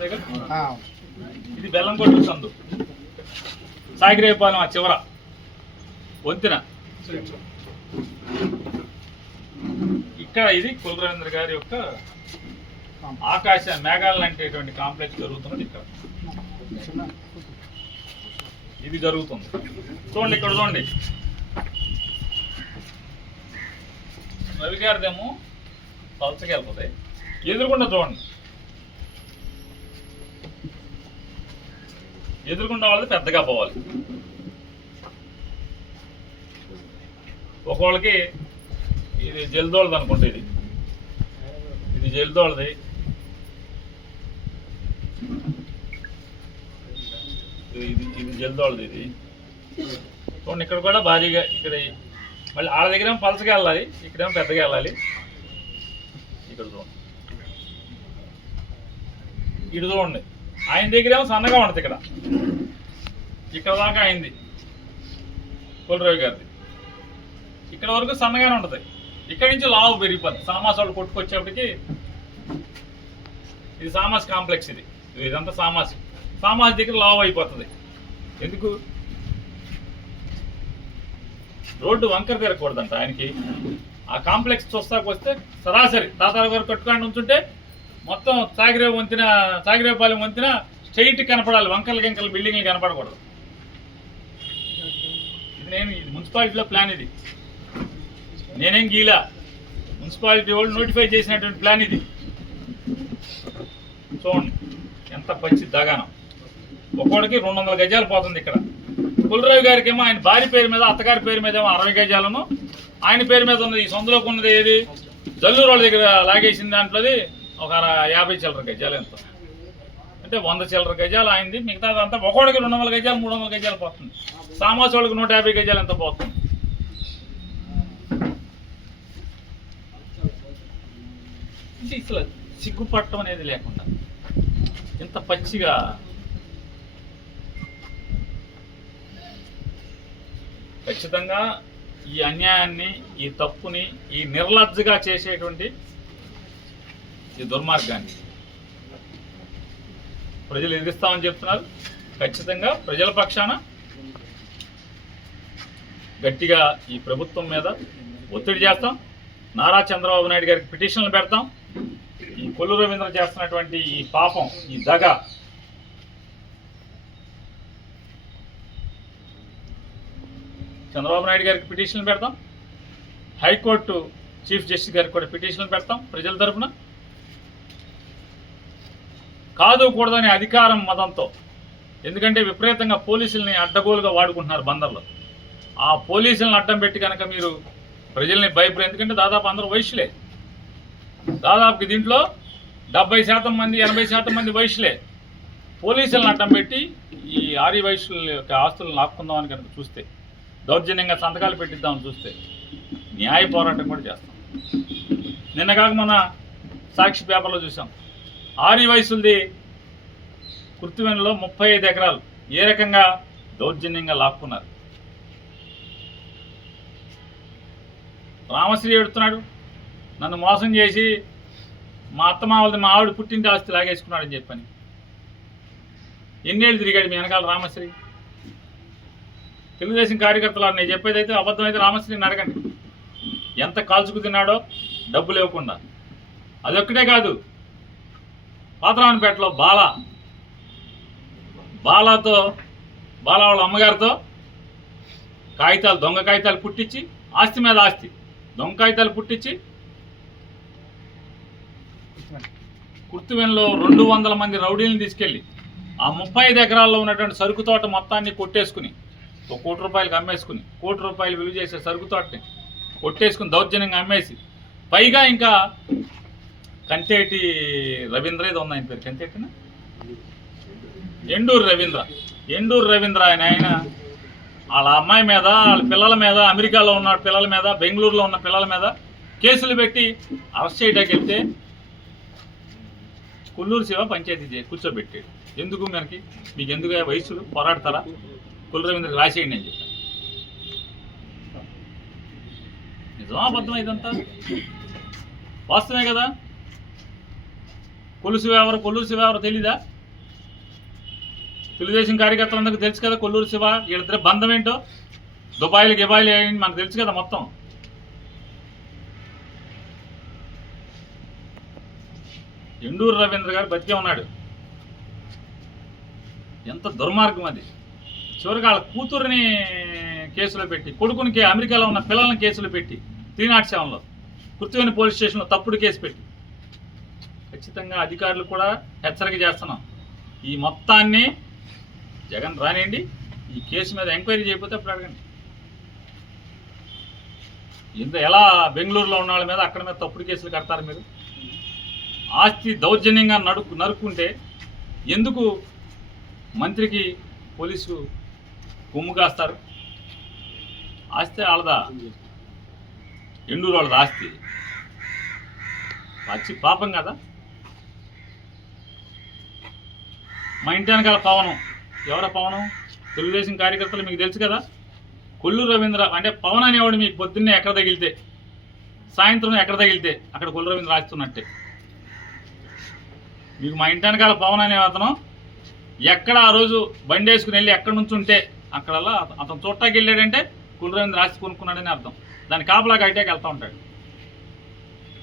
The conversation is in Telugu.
తెలిసిందేగా. ఇది బెల్లంకొట్టు సందు, సాగిరేపాలెం ఆ చివర వంతెన. ఇక్కడ ఇది కుల రవీంద్ర గారి యొక్క ఆకాశ మేఘాలు అంటేటువంటి కాంప్లెక్స్ జరుగుతున్నది. ఇక్కడ ఇది జరుగుతుంది. చూడండి, ఇక్కడ చూడండి, రవి గారిదేమో పలసకి వెళ్తుంది. ఎదురుకుండా చూడండి, ఎదురుకుండా వాళ్ళది పెద్దగా పోవాలి. ఒకళ్ళకి ఇది జల్దోళది అనుకుంటే, ఇది జల్దోళది, ఇది జల్దోళది. ఇది చూడండి, ఇక్కడ కూడా భారీగా, ఇక్కడ మళ్ళీ వాళ్ళ దగ్గర పలసగా వెళ్ళాలి, ఇక్కడేమో పెద్దగా వెళ్ళాలి. ఇక్కడ చూడండి, ఇటు చూడండి, ఆయన దగ్గర ఏమో సన్నగా ఉంటుంది. ఇక్కడ దాకా అయింది కులరవి గారిది, ఇక్కడ వరకు సన్నగానే ఉంటుంది. ఇక్కడి నుంచి లావు పెరిగిపోతుంది. సామాస్ వాళ్ళు కొట్టుకొచ్చేప్పటికి, ఇది సామాస్ కాంప్లెక్స్, ఇదంతా సామాస్ దగ్గర లావు అయిపోతుంది. ఎందుకు? రోడ్డు వంకర తిరగకూడదంట ఆయనకి. ఆ కాంప్లెక్స్ చూస్తాకొస్తే సరాసరి తాతారావు గారు కట్టుకొని ఉంచుంటే మొత్తం సాగిరేపాలెం వంతెన స్ట్రైట్ కనపడాలి, వంకలు గింకలు బిల్డింగ్లు కనపడకూడదు. ఇది మున్సిపాలిటీలో ప్లాన్. ఇది నేనేం గీలా, మున్సిపాలిటీ వాళ్ళు నోటిఫై చేసినటువంటి ప్లాన్ ఇది. చూడండి ఎంత పచ్చి దగానం. ఒక్కోడికి 200 గజాలు పోతుంది. ఇక్కడ కులరవి గారికి ఏమో ఆయన భార్య పేరు మీద, అత్తగారి పేరు మీద ఏమో 60 గజాలను, ఆయన పేరు మీద ఉన్నది. ఈ సొంతలోకి ఉన్నది ఏది, జల్లూరు వాళ్ళ దగ్గర లాగేసిన దాంట్లోది ఒక 50 చిల్లర గజాలు, ఎంత అంటే 100 చిల్లర గజాలు ఆయనది. మిగతాదంతా ఒకడికి 200 గజాలు 300 గజాలు పోతుంది. సామాస్ వాళ్ళకి 150 గజాలు ఎంత పోతుంది. ఇట్లా సిగ్గుపట్టడం అనేది లేకుండా ఇంత పచ్చిగా ఖచ్చితంగా ఈ అన్యాయాన్ని, ఈ తప్పుని, ఈ నిర్లజ్జగా చేసేటువంటి ఈ దుర్మార్గాన్ని ప్రజలు ఎదిరిస్తామని చెప్తున్నారు. ఖచ్చితంగా ప్రజల పక్షాన గట్టిగా ఈ ప్రభుత్వం మీద ఒత్తిడి చేస్తాం. నారా చంద్రబాబు నాయుడు గారికి పిటిషన్లు పెడతాం. ఈ కొల్లు రవీంద్ర చేస్తున్నటువంటి ఈ పాపం, ఈ దగ చంద్రబాబు నాయుడు గారికి పిటిషన్లు పెడతాం. హైకోర్టు చీఫ్ జస్టిస్ గారికి కూడా పిటిషన్లు పెడతాం ప్రజల తరఫున. కాదు కూడదని అధికారం మదంతో, ఎందుకంటే విపరీతంగా పోలీసుల్ని అడ్డగోలుగా వాడుకుంటున్నారు బందర్లో. ఆ పోలీసులను అడ్డం పెట్టి కనుక మీరు ప్రజల్ని భయపడే, ఎందుకంటే దాదాపు అందరూ వైశ్యులే. దాదాపు దీంట్లో 70% మంది 80% మంది వైశ్యులే. పోలీసులను అడ్డం పెట్టి ఈ ఆర్య వైశ్యుల యొక్క ఆస్తులను లాక్కుందామని కనుక చూస్తే, దౌర్జన్యంగా సంతకాలు పెట్టిద్దామని చూస్తే న్యాయ పోరాటం కూడా చేస్తాం. నిన్న కాక మన సాక్షి పేపర్లో చూసాం, ఆర్య వైశ్యులది కృత్తివెనలో 35 ఎకరాలు ఏ రకంగా దౌర్జన్యంగా లాక్కున్నారు. రామశ్రీ ఎడుతున్నాడు, నన్ను మోసం చేసి మా అత్తమావలది, మా ఆవిడ పుట్టింటి ఆస్తి లాగేసుకున్నాడని చెప్పని. ఎన్నేళ్ళు తిరిగాడు మీ వెనకాల రామశ్రీ? తెలుగుదేశం కార్యకర్తలు నేను చెప్పేదైతే అబద్ధమైతే రామశ్రీని అడగండి. ఎంత కాల్చుకు తిన్నాడో డబ్బులు ఇవ్వకుండా. అదొక్కటే కాదు, పాతరావణపేటలో బాలాతో వాళ్ళ అమ్మగారితో దొంగ కాగితాలు పుట్టించి, ఆస్తి మీద ఆస్తి దొంగ కాగితాలు పుట్టించి కుర్తివెన్లో 200 మంది రౌడీలను తీసుకెళ్ళి ఆ 35 ఎకరాల్లో ఉన్నటువంటి సరుకు తోట మొత్తాన్ని కొట్టేసుకుని, ₹1 కోటి అమ్మేసుకుని, ₹1 కోటి విలువ చేసే సరుకు తోటని కొట్టేసుకుని దౌర్జన్యంగా అమ్మేసి, పైగా ఇంకా కంతేటి రవీంద్ర ఏదో ఉంది ఆయన పేరు, కంతేటినా ఎండూరు రవీంద్ర ఆయన వాళ్ళ అమ్మాయి మీద, వాళ్ళ పిల్లల మీద, అమెరికాలో ఉన్న పిల్లల మీద, బెంగళూరులో ఉన్న పిల్లల మీద కేసులు పెట్టి అరెస్ట్ చేయడానికి వెళ్తే కొల్లూరు శివ పంచాయతీ కూర్చోబెట్టాడు. ఎందుకు మీకు ఎందుకు వయసులు పోరాడతారా, కుల రవీంద్రకి రాసేయండి అని చెప్పాను. నిజమా అబద్ధం ఇదంతా? వాస్తవమే కదా. కొల్లు శివ ఎవరో తెలీదా? తెలుగుదేశం కార్యకర్తలందరికీ తెలుసు కదా కొల్లూరు శివ వీళ్ళిద్దరు బంధం ఏంటో, దుబాయ్లు గిబాయిలు ఏంటి మనకు తెలుసు కదా మొత్తం. ఎండూరు రవీంద్ర గారు బతికే ఉన్నాడు. ఎంత దుర్మార్గం అది. చివరికి వాళ్ళ కూతురుని కేసులో పెట్టి, కొడుకునికి అమెరికాలో ఉన్న పిల్లల్ని కేసులో పెట్టి 307లో కృత్యవేణి పోలీస్ స్టేషన్లో తప్పుడు కేసు పెట్టి, ఖచ్చితంగా అధికారులు కూడా హెచ్చరిక చేస్తున్నాం. ఈ మొత్తాన్ని జగన్ రానియండి, ఈ కేసు మీద ఎంక్వైరీ చేయకపోతే అప్పుడు అడగండి. ఇంత ఎలా బెంగళూరులో ఉన్న వాళ్ళ మీద అక్కడ మీద తప్పుడు కేసులు కడతారు మీరు? ఆస్తి దౌర్జన్యంగా నరుక్కుంటే ఎందుకు మంత్రికి పోలీసు కొమ్ము కాస్తారు? ఆస్తి వాళ్ళదా, ఎండూరు వాళ్ళది ఆస్తి, పచ్చి పాపం కదా. మా ఇంటి వెనకాల పవనం, ఎవరా పవనం? తెలుగుదేశం కార్యకర్తలు మీకు తెలుసు కదా. కొల్లూరు రవీంద్ర అంటే పవన్ అనేవాడు మీకు పొద్దున్నే ఎక్కడ తగిలితే, సాయంత్రం ఎక్కడ తగిలితే అక్కడ కొల్లూరు రవీంద్ర రాస్తున్నట్టే. మీకు మా ఇంటి వెనకాల పవన్ అనే అతను ఎక్కడ ఆ రోజు బండి వేసుకుని వెళ్ళి ఎక్కడి నుంచి ఉంటే అక్కడల్లా అతను చూడటానికి వెళ్ళాడంటే కొల్లూరు రవీంద్ర రాసి కొనుక్కున్నాడని అర్థం. దాని కాపలా కట్టాక వెళ్తూ ఉంటాడు.